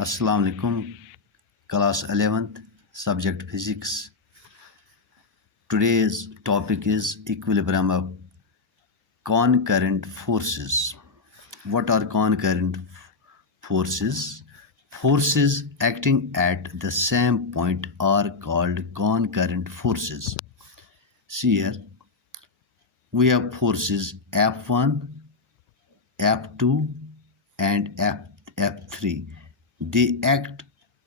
Assalamu alaikum, class 11th, subject physics. Today's topic is equilibrium of concurrent forces. What are concurrent forces? Forces acting at the same point are called concurrent forces. See here, we have forces F1, F2 and F3. They act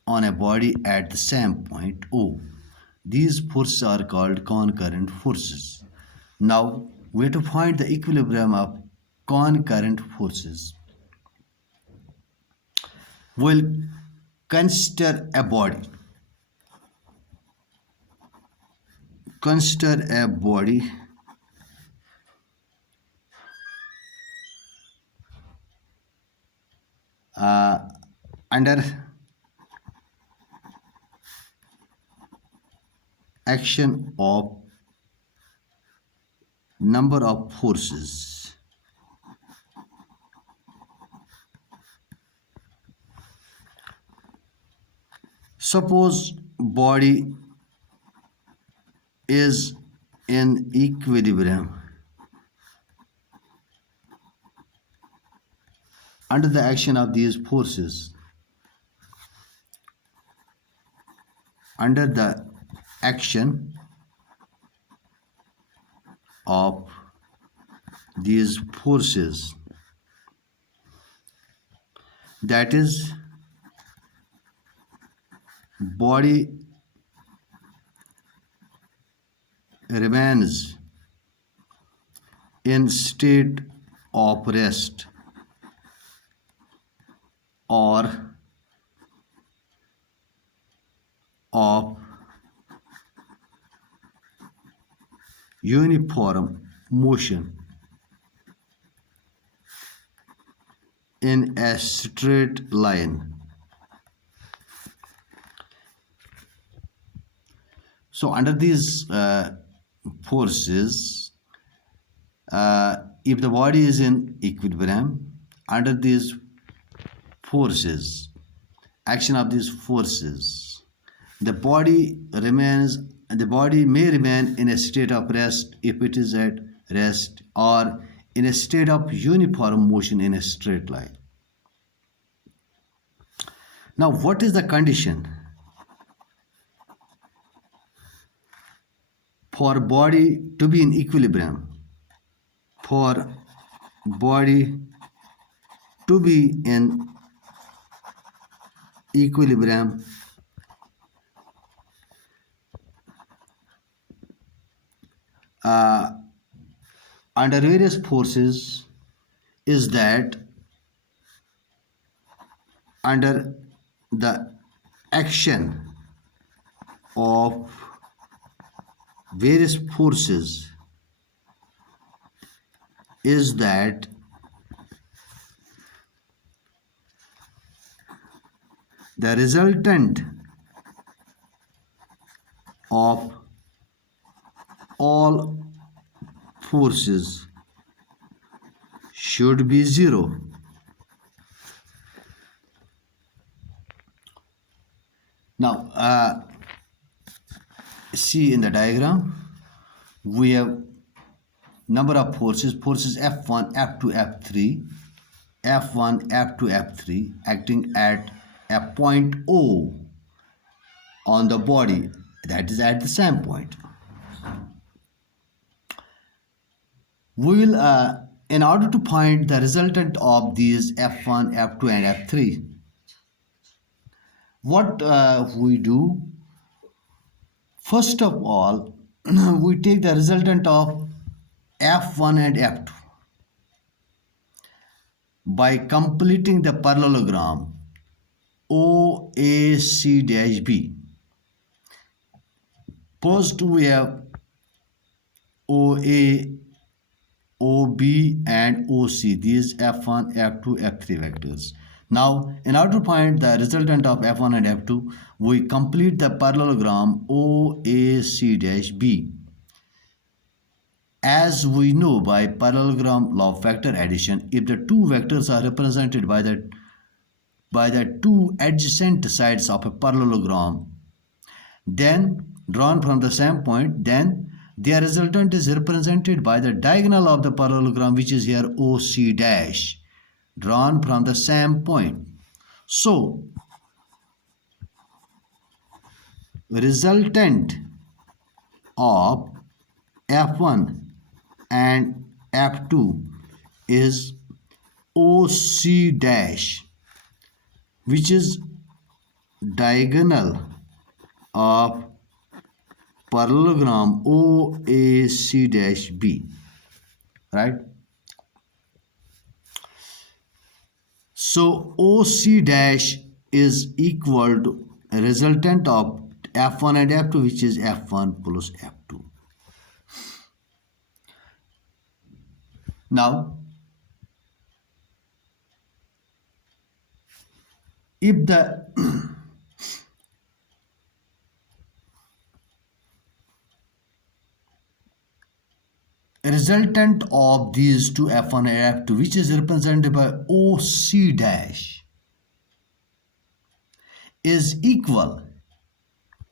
on a body at the same point O. These forces are called concurrent forces. Now we have to find the equilibrium of concurrent forces. We'll consider a body. Consider a body under action of number of forces. Suppose body is in equilibrium under the action of these forces. Under the action of these forces, that is, body remains in state of rest or of uniform motion in a straight line. So under these forces, if the body is in equilibrium, under these forces, action of these forces, the body may remain in a state of rest if it is at rest, or in a state of uniform motion in a straight line. Now, what is the condition for body to be in equilibrium? For body to be in equilibrium, under various forces, is that under the action of various forces, is that the resultant of all forces should be zero. Now, see in the diagram, we have number of forces F1, F2, F3, F1, F2, F3 acting at a point O on the body, that is at the same point. We will, in order to find the resultant of these F1, F2 and F3, what we do, first of all, we take the resultant of F1 and F2 by completing the parallelogram OAC-B. First we have OA, OB and OC, these F1, F2, F3 vectors. Now, in order to find the resultant of F1 and F2, we complete the parallelogram OAC-B. As we know by parallelogram law of vector addition, if the two vectors are represented by the by the two adjacent sides of a parallelogram, then drawn from the same point, then their resultant is represented by the diagonal of the parallelogram, which is here OC dash, drawn from the same point. So resultant of F1 and F2 is OC dash, which is diagonal of parallelogram OAC dash B, right? So OC dash is equal to a resultant of F1 and F2, which is F1 plus F2. Now, if the resultant of these two F1 and F2, which is represented by OC dash, is equal,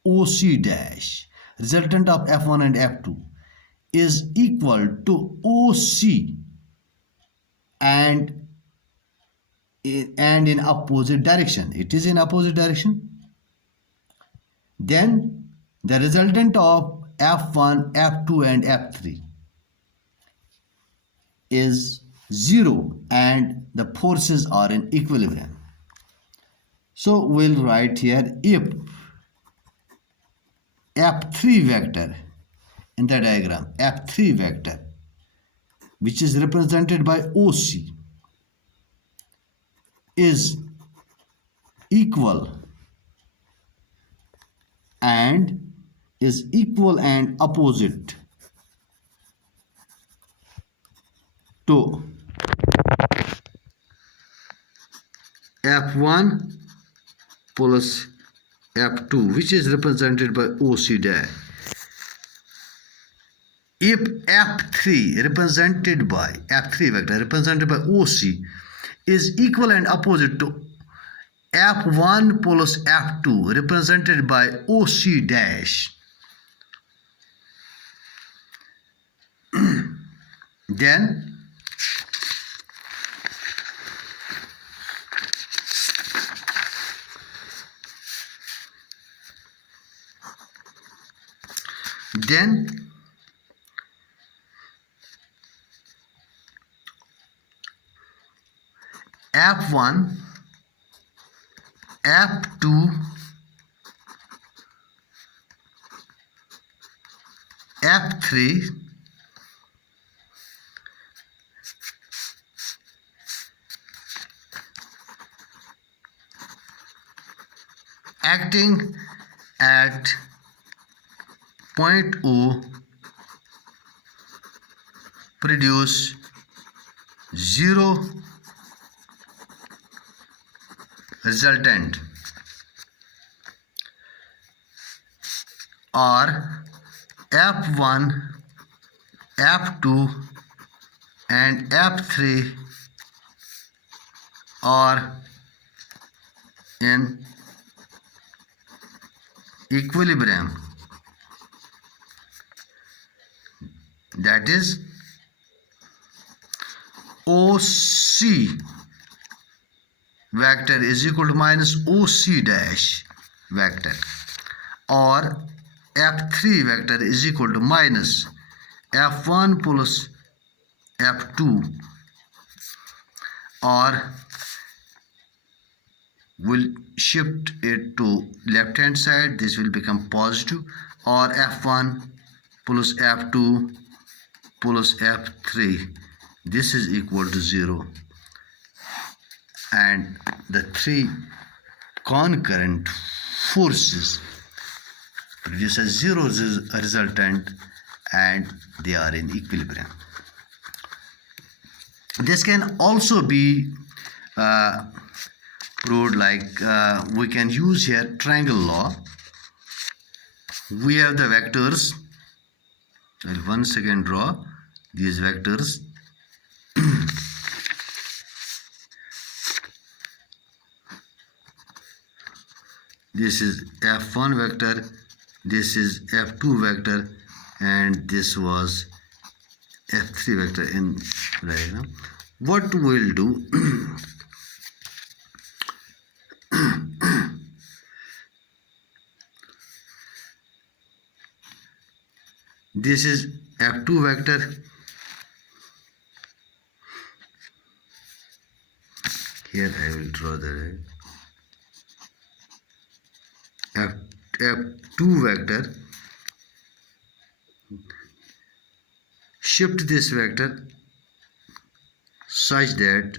OC dash, resultant of F1 and F2 is equal to OC and in opposite direction. It is in opposite direction. Then the resultant of F1, F2 and F3 is 0 and the forces are in equilibrium. So we'll write here, if F3 vector in the diagram, F3 vector, which is represented by OC, is equal and opposite to F1 plus F2, which is represented by OC dash. If F3 represented by F3 vector represented by OC is equal and opposite to F1 plus F2 represented by OC dash, then F1, F2, F3 acting at point O produce 0 resultant, or F1, F2 and F3 are in equilibrium. That is, OC vector is equal to minus OC dash vector, or F3 vector is equal to minus F1 plus F2, or will shift it to left hand side, this will become positive, or F1 plus F2 plus F3, this is equal to 0, and the three concurrent forces produce a 0 resultant and they are in equilibrium. This can also be proved like we can use here triangle law. We have the vectors. I'll once again draw these vectors. this is f1 vector, this is f2 vector, and this was f3 vector in diagram. What we'll do, this is f2 vector, here I will draw the f2 vector. Shift this vector such that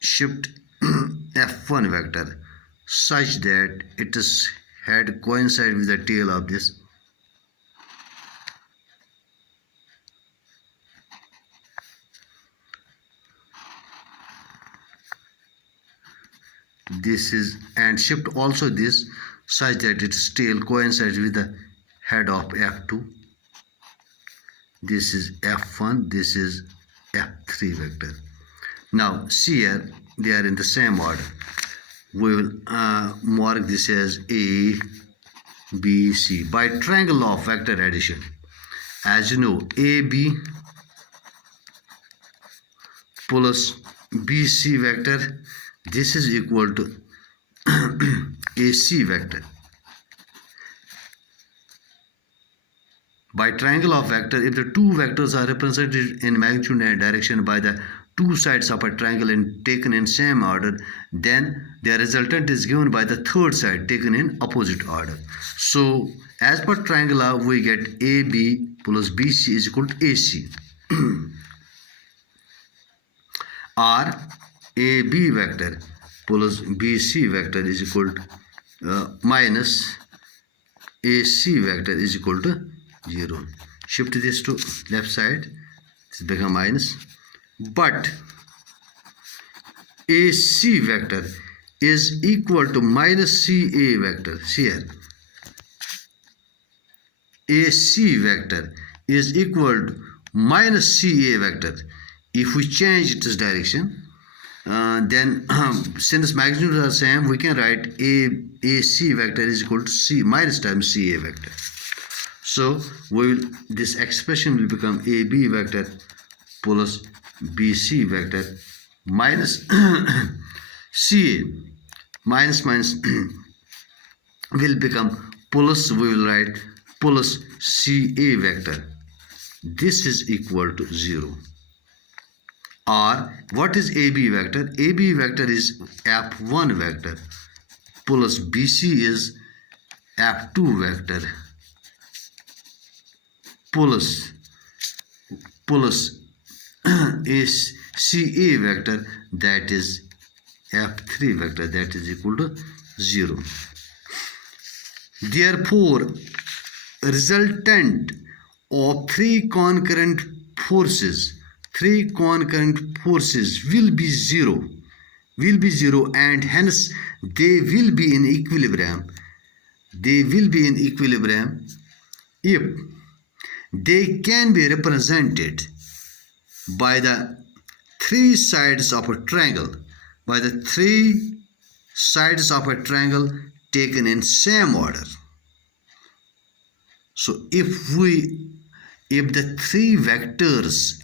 shift f1 vector such that its head coincide with the tail of this. This is, and shift also this such that its tail coincides with the head of f2. This is f1, this is f3 vector. Now see here, they are in the same order. We will mark this as A, B, C by triangle of vector addition. As you know, AB plus BC vector, this is equal to AC vector. By triangle of vector, if the two vectors are represented in magnitude and direction by the two sides of a triangle and taken in same order, then their resultant is given by the third side taken in opposite order. So as per triangle law, we get AB plus BC is equal to AC. Or AB vector plus BC vector is equal to minus AC vector is equal to 0. Shift this to left side, this become minus. But AC vector is equal to minus CA vector. See here, AC vector is equal to minus CA vector. If we change its direction, then since magnitudes are same, we can write AC vector is equal to C minus times CA vector. So this expression will become AB vector plus BC vector minus CA minus will become plus, we will write plus CA vector. This is equal to 0. Or what is AB vector? AB vector is F1 vector plus BC is F2 vector plus is CA vector, that is F3 vector, that is equal to 0. Therefore, resultant of three concurrent forces will be zero, and hence they will be in equilibrium. If they can be represented by the three sides of a triangle, taken in same order. So if the three vectors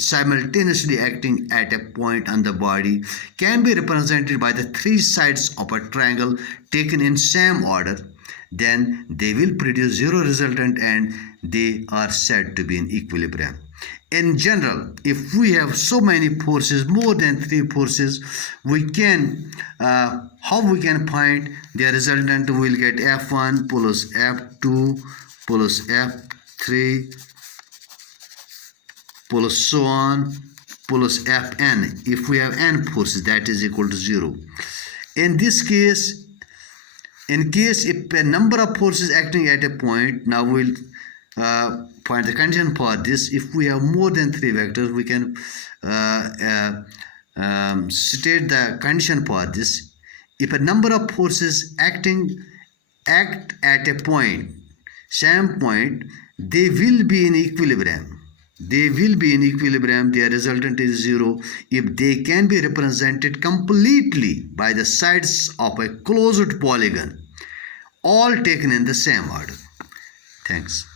simultaneously acting at a point on the body can be represented by the three sides of a triangle taken in same order, then they will produce zero resultant and they are said to be in equilibrium. In general, if we have so many forces, more than three forces, we can how we can find their resultant? We will get F1 plus F2 plus F3 plus so on plus Fn. If we have n forces, that is equal to 0. In this case, if a number of forces acting at a point, now we'll find the condition for this. If we have more than three vectors, we can state the condition for this. If a number of forces act at a point, same point, they will be in equilibrium. They will be in equilibrium, their resultant is zero if they can be represented completely by the sides of a closed polygon, all taken in the same order. Thanks.